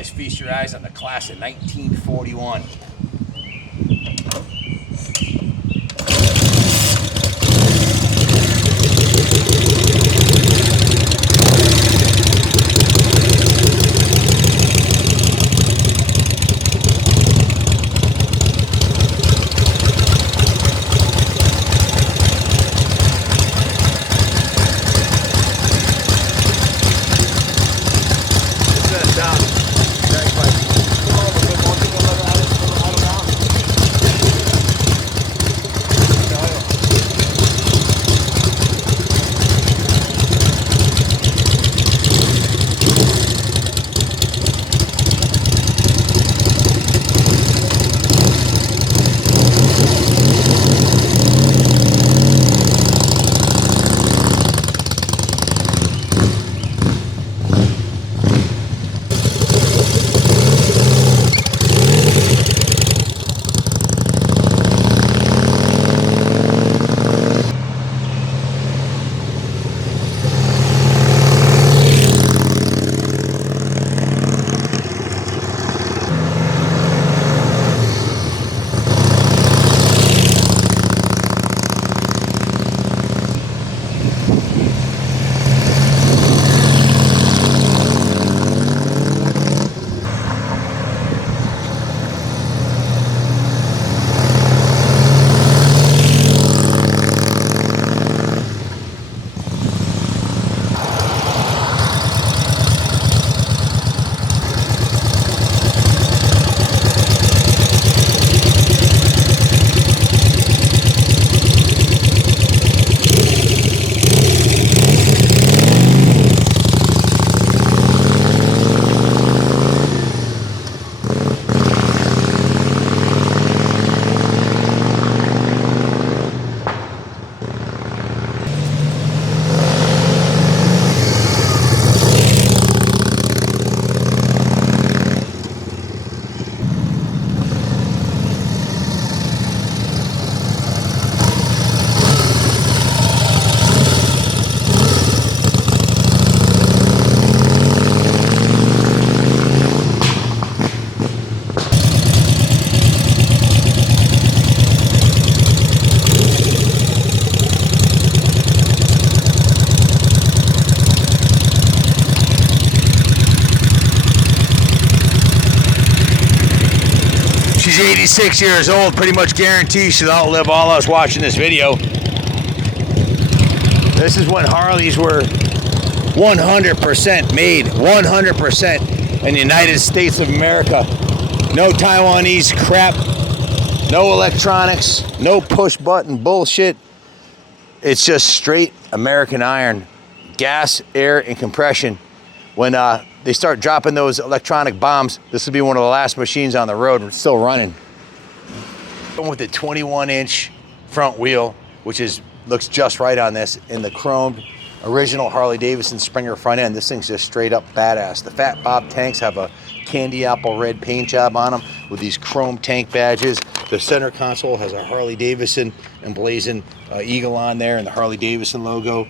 Let's feast your eyes on the class of 1941. She's 86 years old, pretty much guaranteed she'll outlive all us watching this video. This is when Harleys were 100% made, 100% in the United States of America. No Taiwanese crap, no electronics, no push button bullshit. It's just straight American iron, gas, air, and compression. When they start dropping those electronic bombs, this will be one of the last machines on the road. We're still running. With the 21-inch front wheel, which looks just right on this, in the chromed original Harley-Davidson Springer front end. This thing's just straight up badass. The Fat Bob tanks have a candy apple red paint job on them with these chrome tank badges. The center console has a Harley-Davidson emblazoned eagle on there and the Harley-Davidson logo.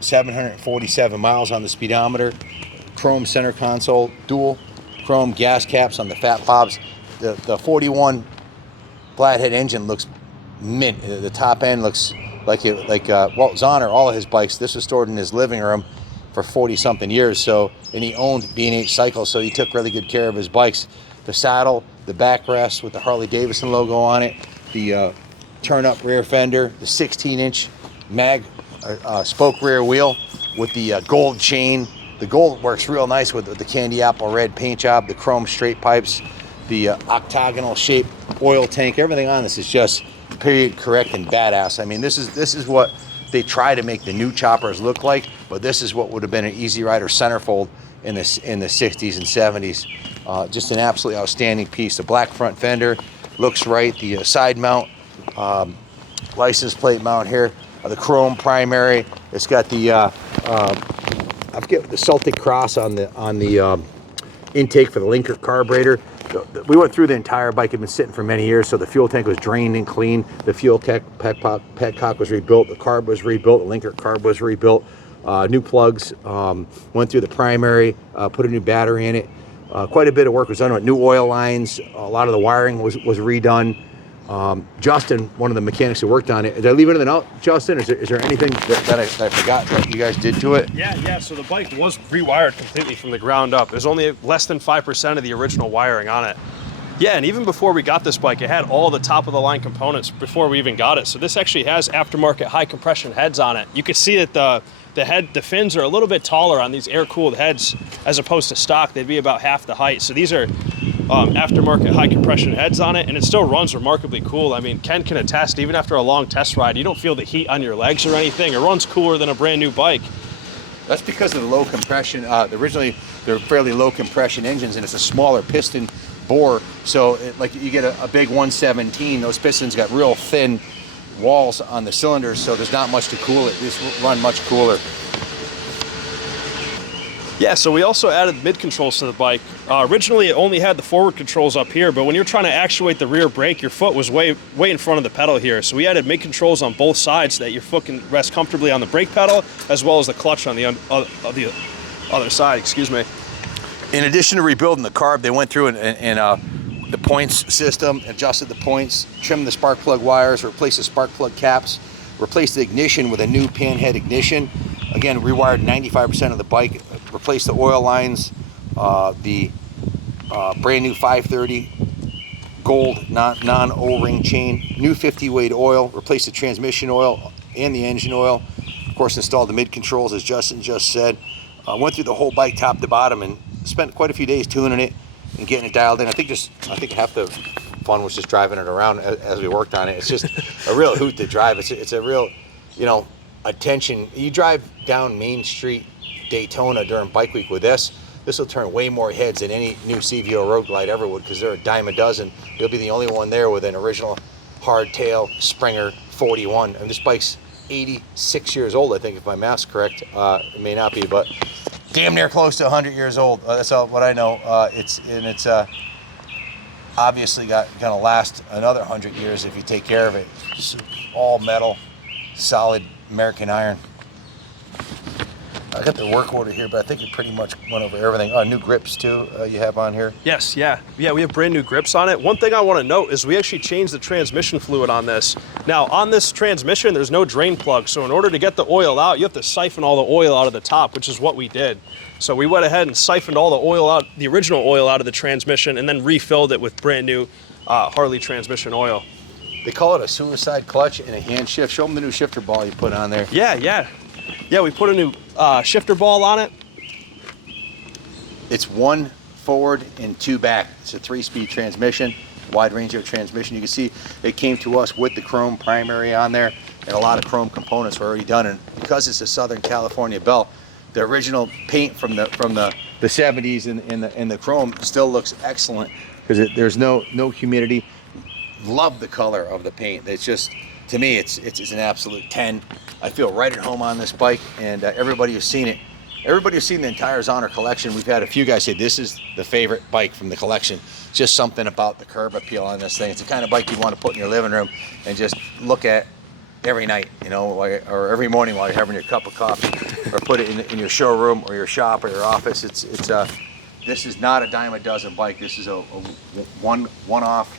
747 miles on the speedometer. Chrome center console, dual chrome gas caps on the Fat Bobs. The 41 flathead engine looks mint. The top end looks like Walt Zahner, all of his bikes. This was stored in his living room for 40-something years. So, and he owned B&H Cycles, so he took really good care of his bikes. The saddle, the backrest with the Harley-Davidson logo on it, the turn-up rear fender, the 16-inch mag spoke rear wheel with the gold chain. The gold works real nice with the candy apple red paint job, the chrome straight pipes, the octagonal shaped oil tank. Everything on this is just period correct and badass. I mean, this is what they try to make the new choppers look like, but this is what would have been an Easy Rider centerfold in the 60s and 70s. Just an absolutely outstanding piece. The black front fender looks right. The side mount, license plate mount here. The chrome primary. It's got the I forget the Celtic cross on the intake for the linker carburetor. We went through the entire bike. Had been sitting for many years, so the fuel tank was drained and clean. The fuel petcock was rebuilt. The carb was rebuilt. The linker carb was rebuilt. new plugs, went through the primary, put a new battery in it. Quite a bit of work was done with new oil lines. A lot of the wiring was redone. Justin, one of the mechanics who worked on it. Did I leave anything out, Justin? Is there anything that I forgot that you guys did to it? Yeah. So the bike was rewired completely from the ground up. There's only less than 5% of the original wiring on it. Yeah, and even before we got this bike, it had all the top of the line components before we even got it. So this actually has aftermarket high compression heads on it. You can see that the fins are a little bit taller on these air-cooled heads as opposed to stock. They'd be about half the height. So these are aftermarket high compression heads on it, and it still runs remarkably cool. I mean, Ken can attest, even after a long test ride, you don't feel the heat on your legs or anything. It runs cooler than a brand new bike. That's because of the low compression. Originally, they're fairly low compression engines, and it's a smaller piston bore. So like you get a big 117, those pistons got real thin walls on the cylinders, so there's not much to cool it. These run much cooler. Yeah, so we also added mid controls to the bike. Originally, it only had the forward controls up here, but when you're trying to actuate the rear brake, your foot was way in front of the pedal here. So we added mid controls on both sides so that your foot can rest comfortably on the brake pedal, as well as the clutch on the other side, excuse me. In addition to rebuilding the carb, they went through and the points system, adjusted the points, trimmed the spark plug wires, replaced the spark plug caps, replaced the ignition with a new panhead ignition. Again, rewired 95% of the bike, replaced the oil lines, the brand new 530 gold non-O-ring chain, new 50 weight oil, replaced the transmission oil and the engine oil. Of course, installed the mid controls as Justin just said. Went through the whole bike top to bottom and spent quite a few days tuning it and getting it dialed in. I think half the fun was just driving it around as we worked on it. It's just a real hoot to drive. It's a real, attention. You drive down Main Street, Daytona during Bike Week with this will turn way more heads than any new CVO Road Glide ever would, because they're a dime a dozen. You'll be the only one there with an original hardtail Springer 41. And this bike's 86 years old, I think, if my math's correct. It may not be, but damn near close to 100 years old. That's what I know. It's obviously gonna last another 100 years if you take care of it. Just all metal, solid American iron. I got the work order here, but I think we pretty much went over everything. New grips too, you have on here. Yes, yeah, we have brand new grips on it. One thing I want to note is we actually changed the transmission fluid on this. Now, on this transmission, there's no drain plug, so in order to get the oil out, you have to siphon all the oil out of the top, which is what we did. So we went ahead and siphoned all the oil out, the original oil out of the transmission, and then refilled it with brand new Harley transmission oil. They call it a suicide clutch and a hand shift. Show them the new shifter ball you put on there. Yeah, we put a new shifter ball on it. It's 1 forward and 2 back. It's a 3-speed transmission, wide range of transmission. You can see it came to us with the chrome primary on there, and a lot of chrome components were already done. And because it's a Southern California belt, the original paint from the 70s in the chrome still looks excellent, because there's no humidity. Love the color of the paint. It's just, to me, it's an absolute 10. I feel right at home on this bike, and everybody who's seen it, everybody who's seen the entire Zonner collection, we've had a few guys say this is the favorite bike from the collection. Just something about the curb appeal on this thing. It's the kind of bike you want to put in your living room and just look at every night, or every morning while you're having your cup of coffee, or put it in your showroom or your shop or your office. This is not a dime a dozen bike. This is a one-off,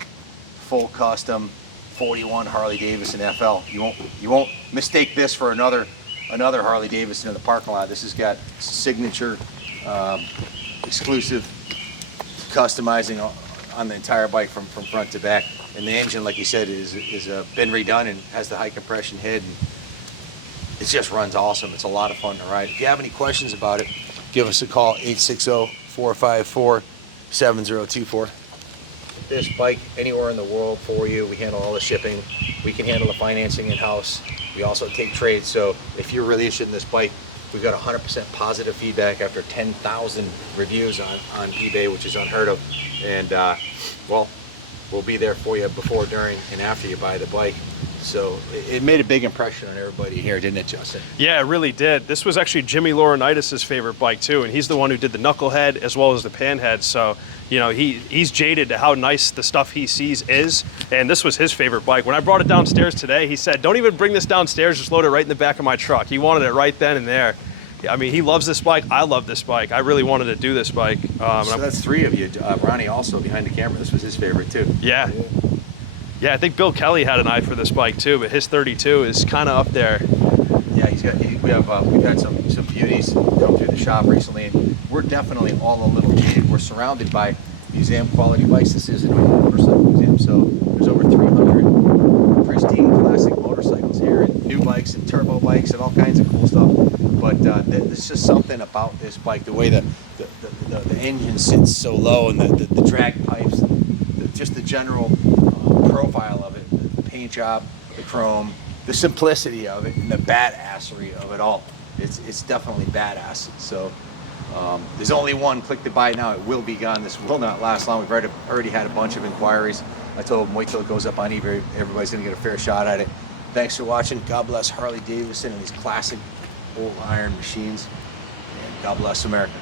full custom 41 Harley-Davidson FL. You won't mistake this for another Harley-Davidson in the parking lot. This has got signature, exclusive customizing on the entire bike from front to back. And the engine, like you said, is been redone and has the high compression head. And it just runs awesome. It's a lot of fun to ride. If you have any questions about it, give us a call, 860-454-7024. This bike anywhere in the world for you. We handle all the shipping. We can handle the financing in-house. We also take trades. So if you're really interested in this bike, we've got 100% positive feedback after 10,000 reviews on eBay, which is unheard of. And we'll be there for you before, during, and after you buy the bike. So it made a big impression on everybody here, didn't it, Justin? Yeah, it really did. This was actually Jimmy Laurinaitis' favorite bike too, and he's the one who did the knucklehead as well as the panhead. So, he's jaded to how nice the stuff he sees is, and this was his favorite bike. When I brought it downstairs today, he said, "Don't even bring this downstairs, just load it right in the back of my truck." He wanted it right then and there. I mean, he loves this bike. I love this bike. I really wanted to do this bike. So that's 3 of you. Ronnie also behind the camera. This was his favorite too. Yeah. Yeah, I think Bill Kelly had an eye for this bike too, but his 32 is kind of up there. Yeah, we've had some beauties come through the shop recently, and we're definitely all a little jaded. We're surrounded by museum quality bikes. This is an old motorcycle museum, so there's over 300 pristine classic motorcycles here, and new bikes and turbo bikes and all kinds of cool stuff. But there's just something about this bike, the way the engine sits so low, and the drag pipes, just the general profile of it, the paint job, the chrome, the simplicity of it, and the badassery of it all. It's definitely badass. So there's only one. Click to buy it now. It will be gone. This will not last long. We've already had a bunch of inquiries. I told them wait till it goes up on eBay. Everybody's gonna get a fair shot at it. Thanks for watching. God bless Harley-Davidson and these classic old iron machines. And God bless America.